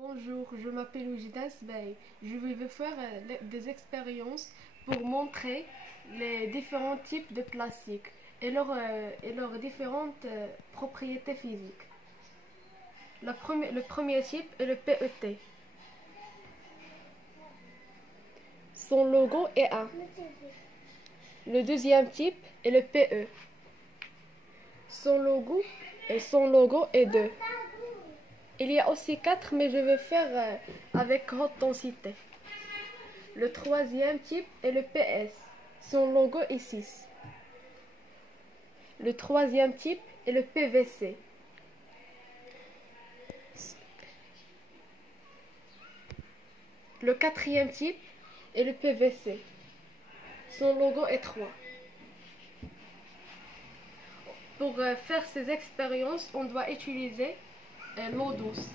Bonjour, je m'appelle Oujidas Bey. Je vais faire des expériences pour montrer les différents types de plastique et leurs différentes propriétés physiques. Le premier type est le PET. Son logo est 1. Le deuxième type est le PE. Son logo est 2. Il y a aussi 4, mais je vais faire avec haute densité. Le troisième type est le PS. Son logo est 6. Le troisième type est le PVC. Le quatrième type est le PVC. Son logo est 3. Pour faire ces expériences, on doit utiliser l'eau douce.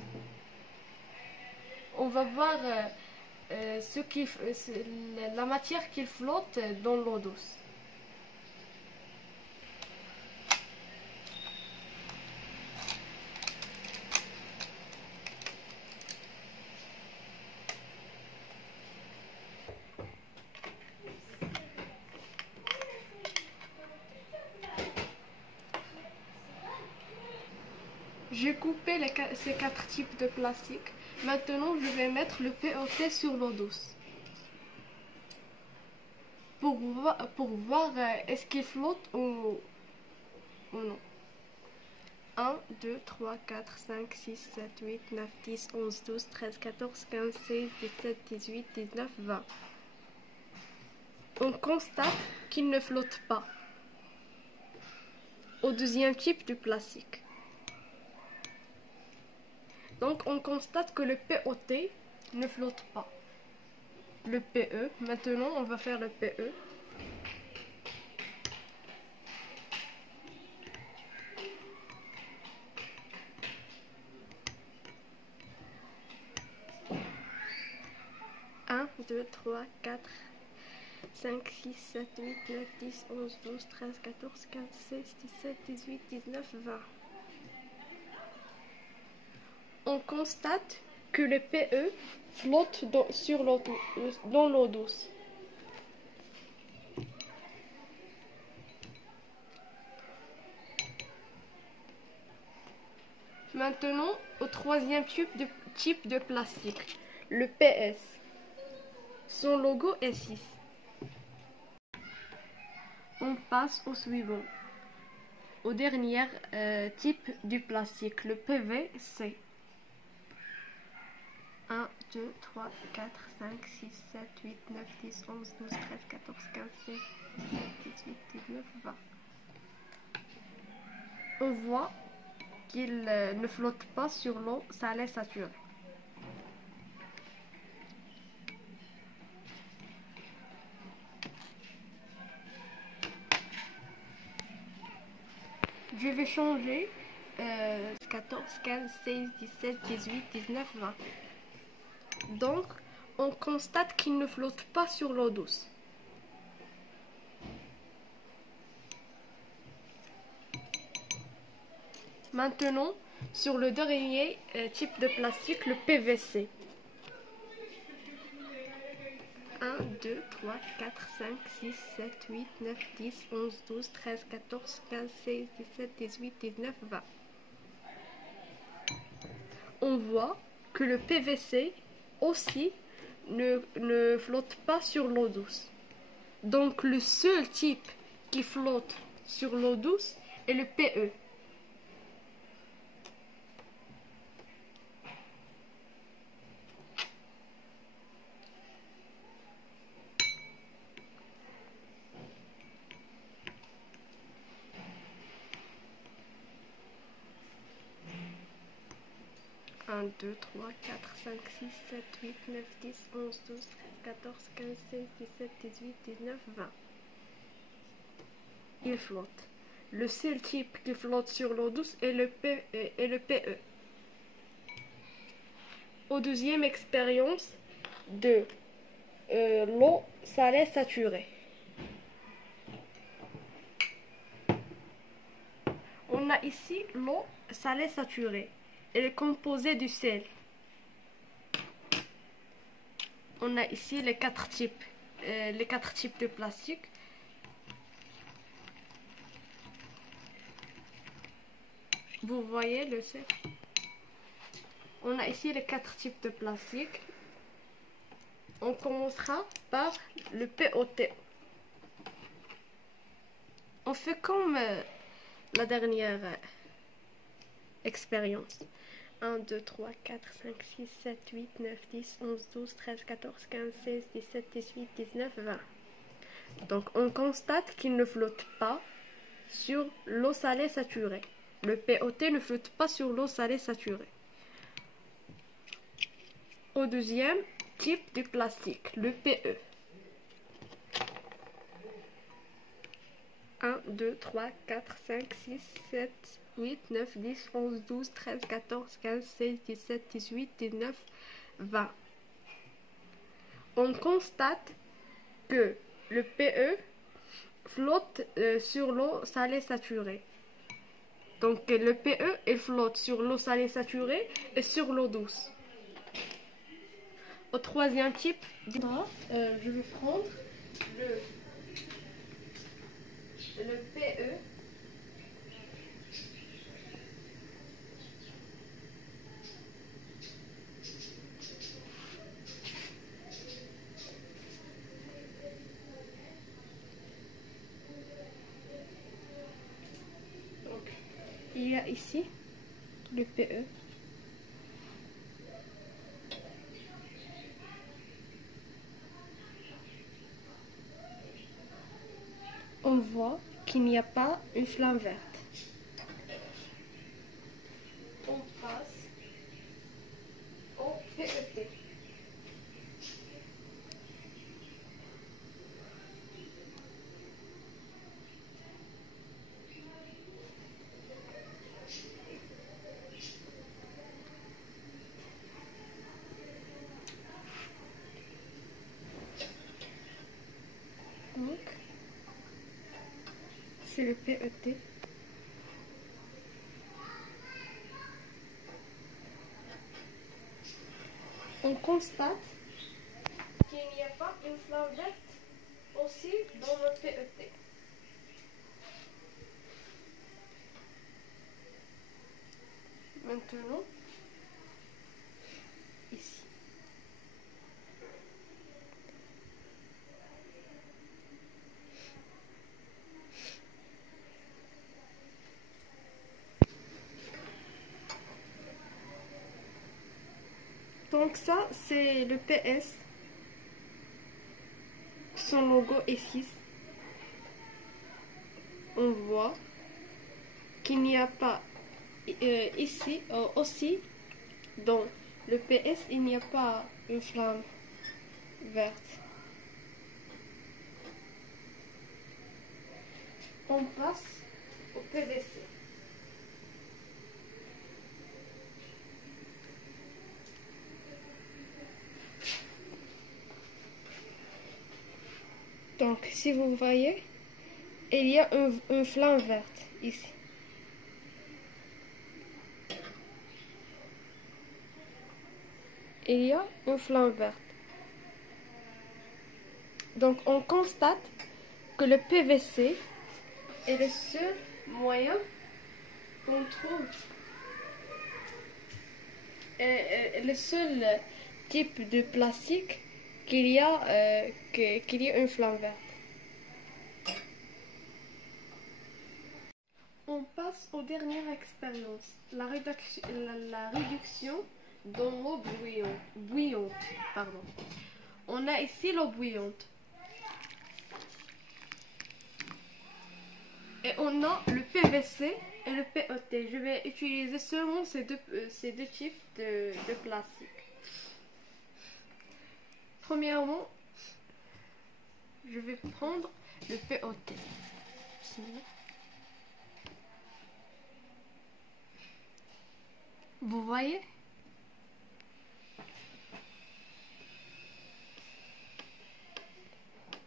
On va voir la matière qui flotte dans l'eau douce. J'ai coupé ces 4 types de plastique. Maintenant, je vais mettre le PET sur l'eau douce. Pour voir est-ce qu'il flotte ou non. 1, 2, 3, 4, 5, 6, 7, 8, 9, 10, 11, 12, 13, 14, 15, 16, 17, 18, 19, 20. On constate qu'il ne flotte pas. Au deuxième type de plastique. Donc on constate que le POT ne flotte pas. Le PE, maintenant on va faire le PE. Un, 2, 3, 4, 5, 6, 7, 8, 9, 10, 11, 12, 13, 14, 15, 16, 17, 18, 19, 20. On constate que le PE flotte dans l'eau douce. Maintenant, au troisième type de plastique, le PS. Son logo est 6. On passe au suivant. Au dernier type du plastique, le PVC. 1, 2, 3, 4, 5, 6, 7, 8, 9, 10, 11, 12, 13, 14, 15, 16, 17, 18, 19, 20. On voit qu'il ne flotte pas sur l'eau salée saturée. Je vais changer 14, 15, 16, 17, 18, 19, 20. Donc, on constate qu'il ne flotte pas sur l'eau douce. Maintenant, sur le dernier type de plastique, le PVC. 1, 2, 3, 4, 5, 6, 7, 8, 9, 10, 11, 12, 13, 14, 15, 16, 17, 18, 19, 20. On voit que le PVC aussi ne flotte pas sur l'eau douce. Donc le seul type qui flotte sur l'eau douce est le PE. Un, 2, 3, 4, 5, 6, 7, 8, 9, 10, 11, 12, 13, 14, 15, 16, 17, 18, 19, 20. Il flotte. Le seul type qui flotte sur l'eau douce est le PE. Aux deuxième expérience de l'eau salée saturée. On a ici l'eau salée saturée. Elle est composée du sel. On a ici les quatre types de plastique. Vous voyez le cercle. On a ici les quatre types de plastique. On commencera par le POT. On fait comme la dernière expérience. 1, 2, 3, 4, 5, 6, 7, 8, 9, 10, 11, 12, 13, 14, 15, 16, 17, 18, 19, 20. Donc on constate qu'il ne flotte pas sur l'eau salée saturée. Le POT ne flotte pas sur l'eau salée saturée. Au deuxième type de plastique, le PE. 1, 2, 3, 4, 5, 6, 7, 8, 9, 10, 11, 12, 13, 14, 15, 16, 17, 18, 19, 20. On constate que le PE flotte sur l'eau salée saturée. Donc le PE il flotte sur l'eau salée saturée et sur l'eau douce. Au troisième type, je vais prendre le PE. Donc, il y a ici le PE. On voit qu'il n'y a pas une flamme verte. On passe au PET. Donc, c'est le PET. On constate qu'il n'y a pas une flamme verte aussi dans le PET. Maintenant, ici. Donc ça, c'est le PS. Son logo est 6. On voit qu'il n'y a pas ici aussi dans le PS, il n'y a pas une flamme verte. On passe au PVC. Donc, si vous voyez, il y a une flamme verte ici. Il y a une flamme verte. Donc, on constate que le PVC est le seul moyen qu'on trouve, le seul type de plastique qu'il y a une flamme verte. On passe aux dernières expériences. La réduction dans l'eau bouillante. Pardon. On a ici l'eau bouillante. Et on a le PVC et le PET. Je vais utiliser seulement ces deux types de plastique. Premièrement, je vais prendre le PET. Vous voyez?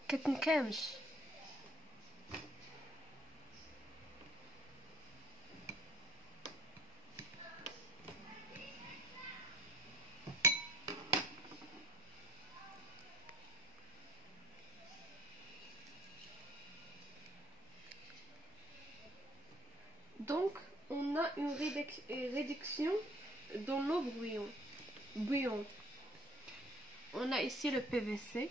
كتنكمش. une réduction dans l'eau bouillante. On a ici le PVC.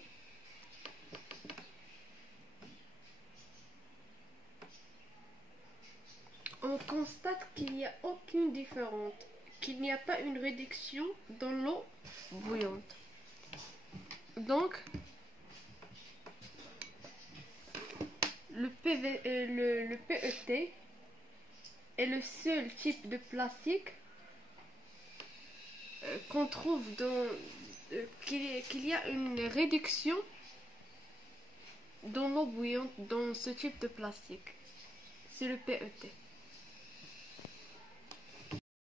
On constate qu'il n'y a aucune différence, qu'il n'y a pas une réduction dans l'eau bouillante. Donc, le PET est le seul type de plastique qu'on trouve qu'il y a une réduction dans l'eau bouillante dans ce type de plastique. C'est le PET.